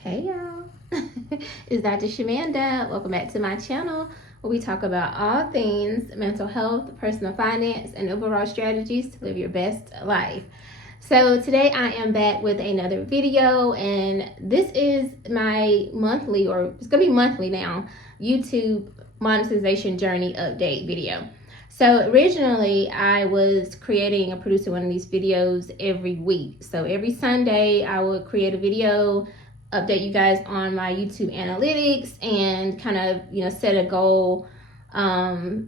Hey y'all, it's Dr. Shamanda. Welcome back to my channel where we talk about all things mental health, personal finance, and overall strategies to live your best life. So today I am back with another video, and this is my monthly, or it's gonna be monthly now, YouTube monetization journey update video. So originally I was creating and producing one of these videos every week. So every Sunday I would create a video, update you guys on my YouTube analytics, and kind of set a goal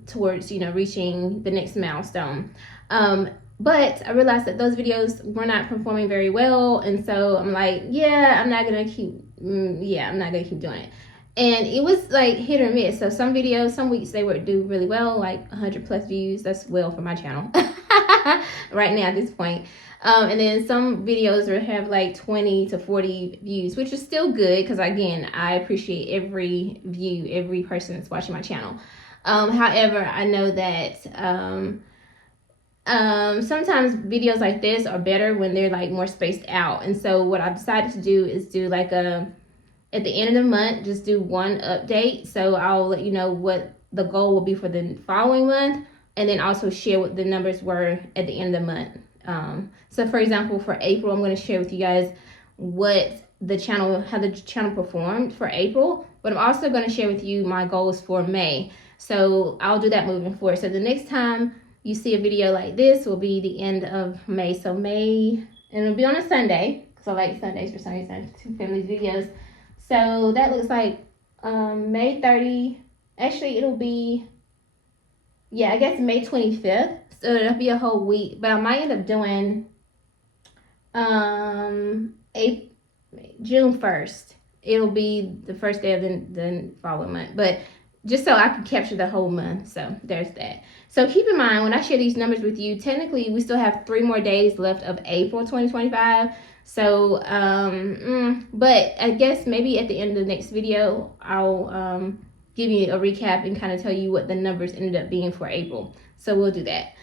towards reaching the next milestone. But I realized that those videos were not performing very well, and so I'm like, I'm not gonna keep doing it. And it was like hit or miss. So some videos, some weeks they would do really well, like 100 plus views. That's well for my channel right now at this point. And then some videos will have like 20 to 40 views, which is still good because, again, I appreciate every view, every person that's watching my channel. However, I know that sometimes videos like this are better when they're like more spaced out. And so what I've decided to do is do like at the end of the month, just do one update. So I'll let you know what the goal will be for the following month, and then also share what the numbers were at the end of the month. So for example, for April, I'm going to share with you guys how the channel performed for April, but I'm also going to share with you my goals for May. So I'll do that moving forward. So the next time you see a video like this will be the end of May. So May, and it'll be on a Sunday, because I like Sundays for some reason to film these videos. So that looks like May 30. Actually, it'll be, I guess May 25th. So it'll be a whole week. But I might end up doing June 1st. It'll be the first day of the following month. But just so I can capture the whole month. So there's that. So keep in mind, when I share these numbers with you, technically we still have 3 more days left of April 2025. So, but I guess maybe at the end of the next video, I'll give you a recap and kind of tell you what the numbers ended up being for April. So we'll do that.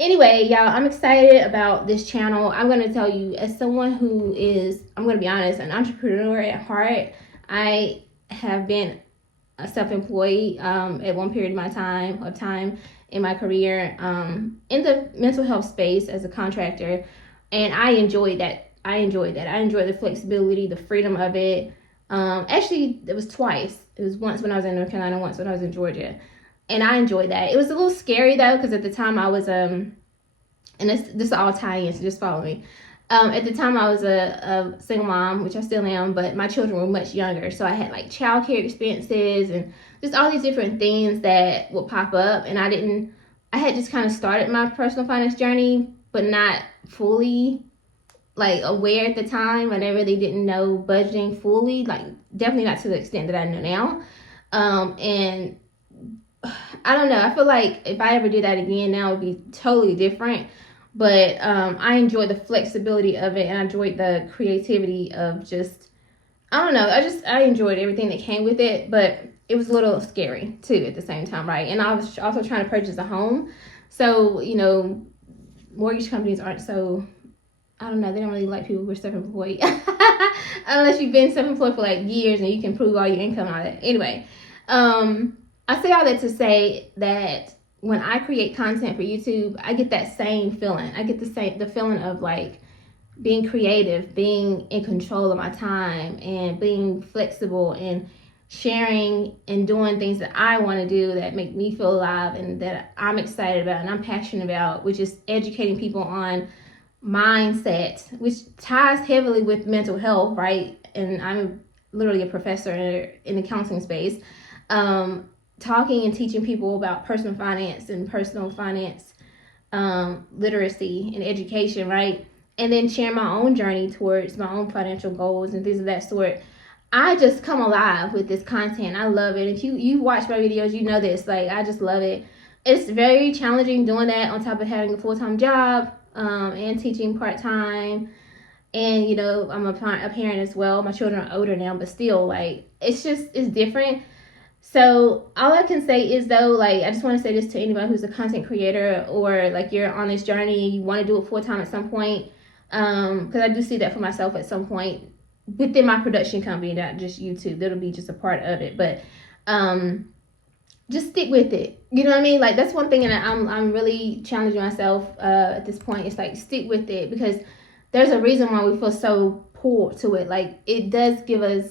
Anyway, y'all, I'm excited about this channel. I'm going to tell you, as someone who is, I'm going to be honest, an entrepreneur at heart, I have been a self-employed at one period of time in my career in the mental health space as a contractor, and I enjoyed that. I enjoyed the flexibility, the freedom of it. Actually, it was twice. It was once when I was in North Carolina, once when I was in Georgia. And I enjoyed that. It was a little scary, though, because at the time I was, and this all tie in, so just follow me. At the time I was a single mom, which I still am, but my children were much younger. So I had like childcare expenses and just all these different things that would pop up. And I had just kind of started my personal finance journey, but not fully like aware at the time. I really didn't know budgeting fully, like definitely not to the extent that I know now. And I don't know, I feel like if I ever do that again now, it would be totally different. But I enjoyed the flexibility of it, and I enjoyed the creativity of just, I don't know, I enjoyed everything that came with it, but it was a little scary too at the same time, right? And I was also trying to purchase a home. So, mortgage companies aren't so, I don't know, they don't really like people who are self-employed unless you've been self-employed for like years and you can prove all your income and all that. Anyway, I say all that to say that when I create content for YouTube, I get that same feeling. I get the feeling of like being creative, being in control of my time, and being flexible and sharing and doing things that I want to do that make me feel alive and that I'm excited about and I'm passionate about, which is educating people on mindset, which ties heavily with mental health, right? And I'm literally a professor in the counseling space, talking and teaching people about personal finance and personal finance literacy and education, right? And then sharing my own journey towards my own financial goals and things of that sort. I just come alive with this content. I love it. If you watch my videos, you know this. Like, I just love it. It's very challenging doing that on top of having a full-time job and teaching part-time. And, I'm a parent as well. My children are older now, but still, like, it's different. So all I can say is, though, like, I just want to say this to anyone who's a content creator, or like you're on this journey, you want to do it full-time at some point, because I do see that for myself at some point. within my production company, not just YouTube. That'll be just a part of it, but just stick with it. You know what I mean? Like, that's one thing, and I'm really challenging myself at this point. It's like, stick with it, because there's a reason why we feel so pulled to it. Like, it does give us,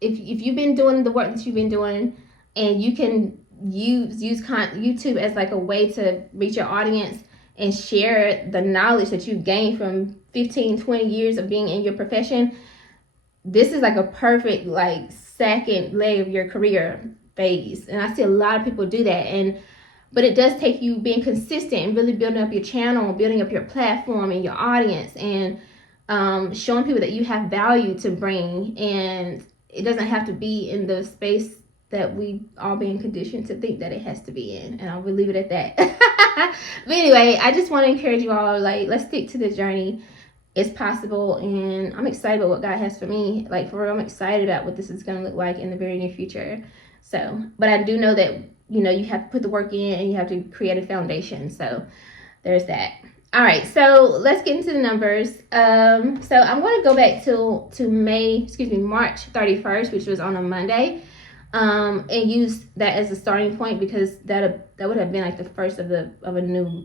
if you've been doing the work that you've been doing, and you can use YouTube as like a way to reach your audience and share the knowledge that you've gained from 15-20 years of being in your profession, this is like a perfect like second leg of your career phase. And I see a lot of people do that, but it does take you being consistent and really building up your channel, building up your platform and your audience, and showing people that you have value to bring. And it doesn't have to be in the space that we all being conditioned to think that it has to be in. And I will leave it at that. But anyway, I just want to encourage you all, like, let's stick to this journey. It's possible, and I'm excited about what God has for me. Like, for real, I'm excited about what this is going to look like in the very near future. So, but I do know that, you know, you have to put the work in and you have to create a foundation. So there's that. All right, so let's get into the numbers. So I'm going to go back to March 31st, which was on a Monday, and use that as a starting point, because that would have been like the first of a new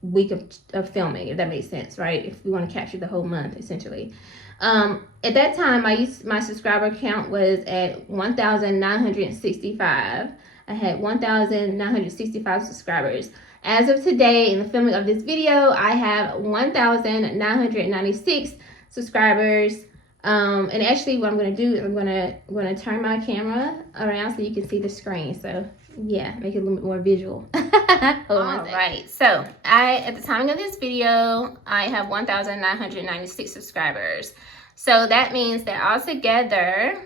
week of filming, if that makes sense, right? If we want to capture the whole month, essentially. At that time, my subscriber count was at 1,965. I had 1,965 subscribers. As of today, in the filming of this video, I have 1,996 subscribers. And actually, what I'm going to do is I'm going to turn my camera around so you can see the screen. So yeah, make it a little bit more visual. Hold on. All right, so at the timing of this video, I have 1,996 subscribers. So that means that all together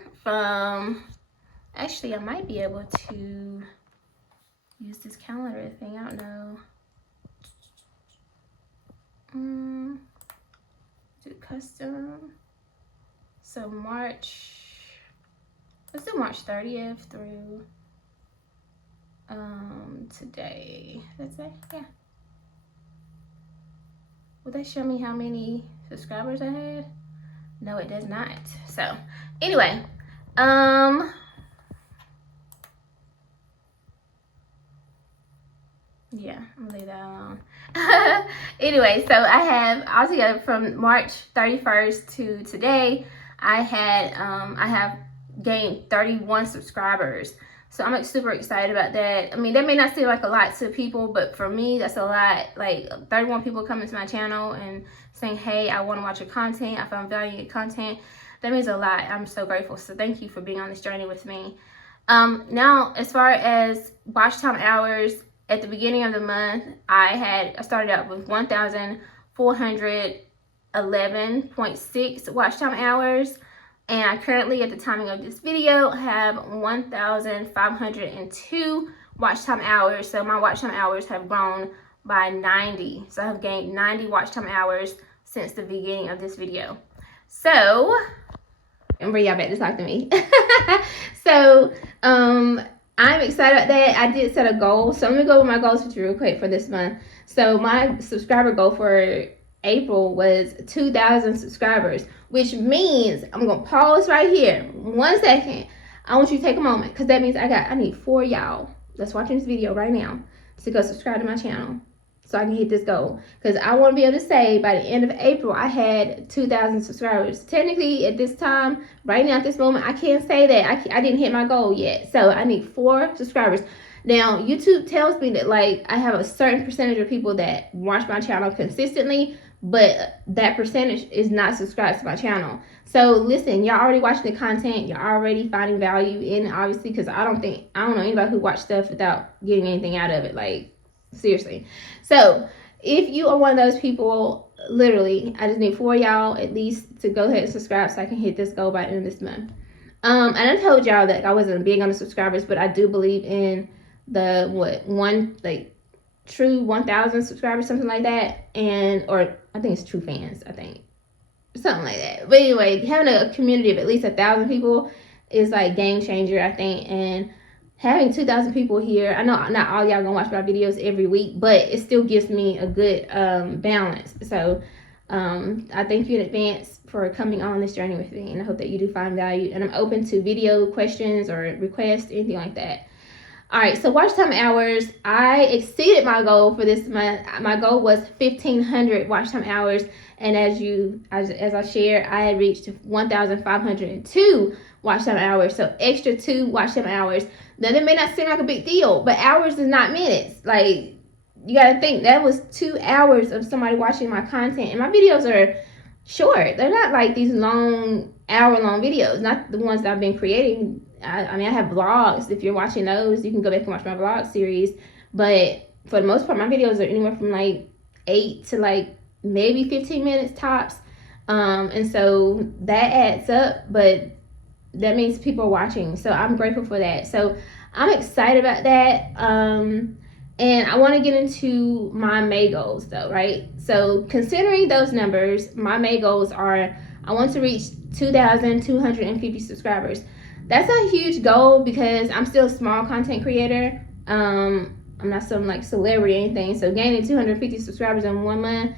actually, I might be able to use this calendar thing. I don't know. Do custom. So let's do March 30th through today. Let's say, yeah. Will that show me how many subscribers I had? No, it does not. So anyway, yeah, I'm gonna leave that alone. Anyway, so I have altogether from March 31st to today, I have gained 31 subscribers. So I'm like super excited about that. I mean, that may not seem like a lot to people, but for me, that's a lot. Like 31 people coming to my channel and saying, hey, I want to watch your content. I found value in your content. That means a lot. I'm so grateful. So thank you for being on this journey with me. Now, as far as watch time hours, at the beginning of the month, I started out with 1,411.6 watch time hours. And I currently, at the timing of this video, have 1,502 watch time hours. So my watch time hours have grown by 90. So I have gained 90 watch time hours since the beginning of this video. So, and bring y'all back to talk to me. So, I'm excited about that. I did set a goal. So let me go over my goals with you real quick for this month. So my subscriber goal for April was 2,000 subscribers, which means I'm going to pause right here. 1 second. I want you to take a moment, because that means I need 4 y'all that's watching this video right now to go subscribe to my channel so I can hit this goal. Because I want to be able to say by the end of April, I had 2,000 subscribers. Technically, at this time, right now, at this moment, I can't say that I didn't hit my goal yet. So I need 4 subscribers. Now, YouTube tells me that, like, I have a certain percentage of people that watch my channel consistently, but that percentage is not subscribed to my channel. So listen, y'all already watching the content. You're already finding value in it, obviously, because I don't know anybody who watch stuff without getting anything out of it. Like, seriously. So if you are one of those people, literally, I just need 4 y'all at least to go ahead and subscribe so I can hit this goal by the end of this month. And I told y'all that I wasn't big on the subscribers, but I do believe in the true 1,000 subscribers, something like that, or I think it's true fans, I think, something like that. But anyway, having a community of at least 1,000 people is like game changer, I think. And having 2,000 people here, I know not all y'all gonna watch my videos every week, but it still gives me a good balance. So I thank you in advance for coming on this journey with me, and I hope that you do find value. And I'm open to video questions or requests, anything like that. All right, so watch time hours. I exceeded my goal for this month. My goal was 1,500 watch time hours, and as I shared, I had reached 1,502 watch time hours. So extra 2 watch time hours. Now that may not seem like a big deal, but hours is not minutes. Like, you gotta think that was 2 hours of somebody watching my content, and my videos are short. They're not like these long, hour-long videos. Not the ones that I've been creating. I mean, I have vlogs. If you're watching those, you can go back and watch my vlog series. But for the most part, my videos are anywhere from like 8 to like maybe 15 minutes tops. And so that adds up, but that means people are watching. So I'm grateful for that. So I'm excited about that. And I want to get into my May goals though, right? So considering those numbers, my May goals are, I want to reach 2,250 subscribers. That's a huge goal because I'm still a small content creator. I'm not some like celebrity or anything. So gaining 250 subscribers in 1 month,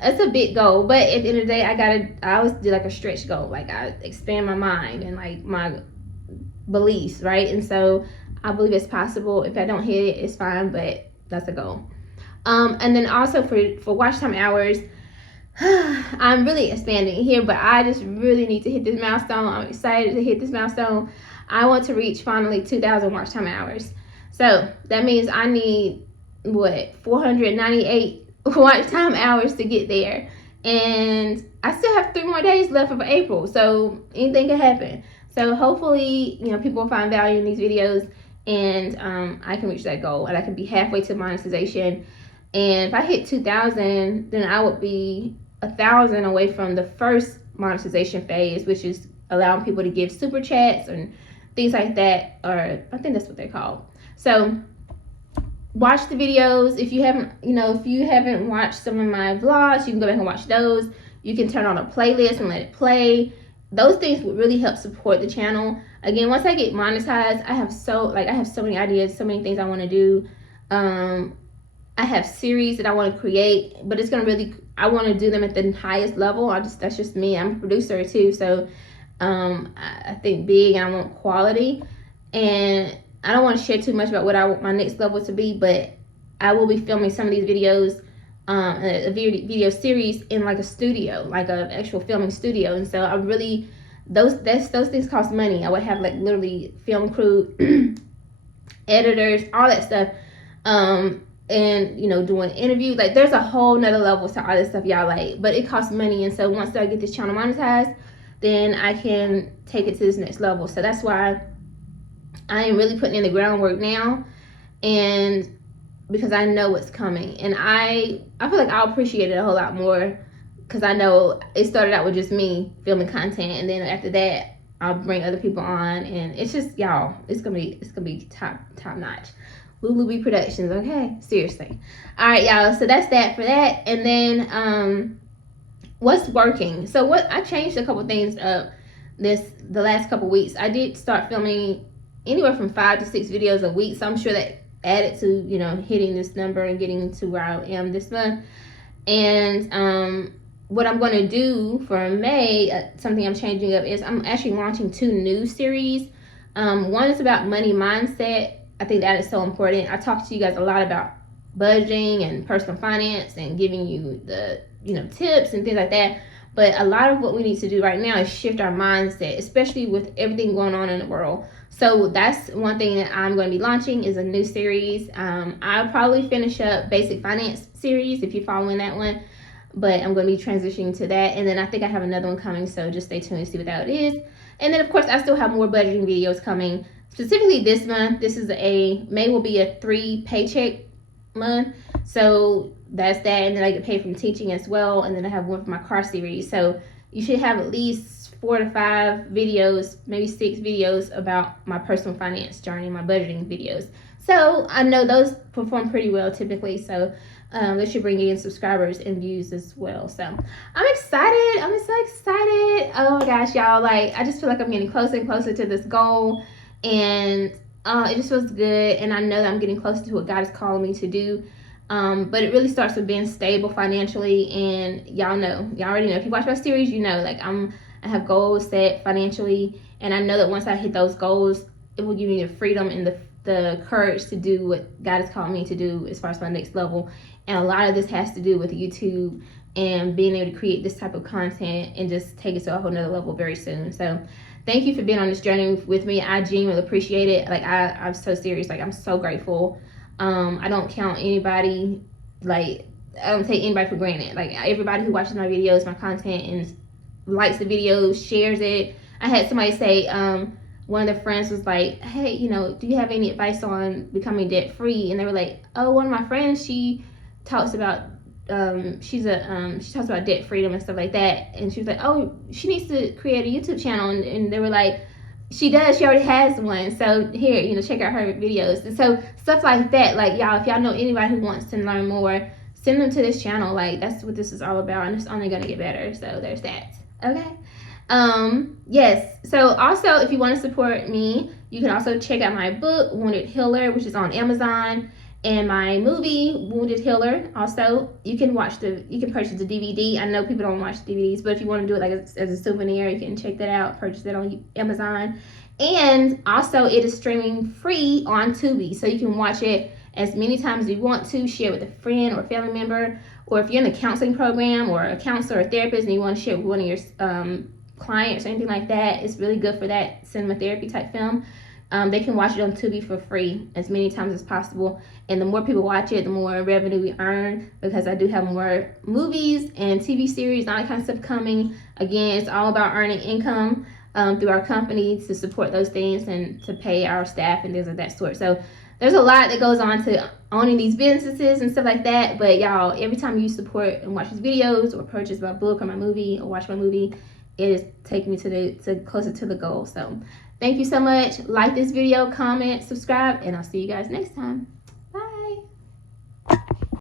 that's a big goal. But at the end of the day, I always do like a stretch goal. Like I expand my mind and like my beliefs, right? And so I believe it's possible. If I don't hit it, it's fine, but that's a goal. And then also for watch time hours, I'm really expanding here, but I just really need to hit this milestone. I'm excited to hit this milestone. I want to reach finally 2,000 watch time hours. So that means I need 498 watch time hours to get there. And I still have 3 more days left of April, so anything can happen. So hopefully, people will find value in these videos, and I can reach that goal, and I can be halfway to monetization. And if I hit 2,000, then I would be 1,000 away from the first monetization phase, which is allowing people to give super chats and things like that, or I think that's what they're called. So watch the videos. If you haven't watched some of my vlogs, you can go back and watch those. You can turn on a playlist and let it play. Those things would really help support the channel. Again, once I get monetized, I have so many ideas, so many things I want to do. I have series that I want to create, but I want to do them at the highest level. That's just me. I'm a producer too, so I think big, and I want quality, and I don't want to share too much about what I want my next level to be, but I will be filming some of these videos, a video series in like a studio, like an actual filming studio. And so those things cost money. I would have like literally film crew, editors, all that stuff, and doing interviews. Like there's a whole nother level to all this stuff, y'all, like, but it costs money. And so once I get this channel monetized, then I can take it to this next level. So that's why I am really putting in the groundwork now, and because I know what's coming, and I feel like I'll appreciate it a whole lot more, because I know it started out with just me filming content, and then after that I'll bring other people on, and it's just, y'all, it's gonna be top notch. Lulu B Productions, okay? Seriously. All right, y'all, so that's that for that. And then what's working? So I changed a couple things up the last couple weeks. I did start filming anywhere from 5 to 6 videos a week, so I'm sure that added to hitting this number and getting to where I am this month. And what I'm going to do for May, something I'm changing up, is I'm actually launching 2 new series. One is about money mindset. I think that is so important. I talked to you guys a lot about budgeting and personal finance and giving you the tips and things like that. But a lot of what we need to do right now is shift our mindset, especially with everything going on in the world. So that's one thing that I'm going to be launching, is a new series. I'll probably finish up basic finance series if you're following that one, but I'm going to be transitioning to that. And then I think I have another one coming, so just stay tuned and see what that is. And then of course I still have more budgeting videos coming. Specifically this month, May will be a 3 paycheck month. So that's that, and then I get paid from teaching as well, and then I have one for my car series. So you should have at least 4 to 5 videos, maybe 6 videos about my personal finance journey, my budgeting videos. So I know those perform pretty well typically, so they should bring in subscribers and views as well. So I'm excited. I'm so excited. Oh my gosh, y'all, like, I just feel like I'm getting closer and closer to this goal, and it just feels good, and I know that I'm getting closer to what God is calling me to do. But it really starts with being stable financially, and y'all already know. If you watch my series, you know, like I have goals set financially, and I know that once I hit those goals, it will give me the freedom and the courage to do what God has called me to do as far as my next level. And a lot of this has to do with YouTube and being able to create this type of content and just take it to a whole nother level very soon. So thank you for being on this journey with me. I genuinely appreciate it. Like I'm so serious. Like I'm so grateful. I don't count anybody, like I don't take anybody for granted. Like everybody who watches my videos, my content, and likes the videos, shares it. I had somebody say, one of the friends was like, hey, you know, do you have any advice on becoming debt free? And they were like, oh, one of my friends, she talks about she talks about debt freedom and stuff like that. And she was like, oh, she needs to create a YouTube channel. And they were like, she does, she already has one. So here, you know, check out her videos. And so stuff like that, like y'all, if y'all know anybody who wants to learn more, send them to this channel. Like that's what this is all about, and it's only gonna get better. So there's that. Okay. Yes. So also, if you want to support me, you can also check out my book, Wounded Healer, which is on Amazon, and my movie, Wounded Healer. Also, you can purchase the DVD. I know people don't watch DVDs, but if you want to do it like as a souvenir, you can check that out, purchase that on Amazon. And also, it is streaming free on Tubi, so you can watch it as many times as you want to, share with a friend or family member, or if you're in a counseling program or a counselor or therapist and you want to share with one of your clients or anything like that, it's really good for that cinema therapy type film. They can watch it on Tubi for free as many times as possible, and the more people watch it, the more revenue we earn, because I do have more movies and TV series and all that kind of stuff coming. Again, it's all about earning income through our company to support those things and to pay our staff and things of that sort. So there's a lot that goes on to owning these businesses and stuff like that, but y'all, every time you support and watch these videos or purchase my book or my movie or watch my movie, it is taking me to closer to the goal. So thank you so much. Like this video, comment, subscribe, and I'll see you guys next time.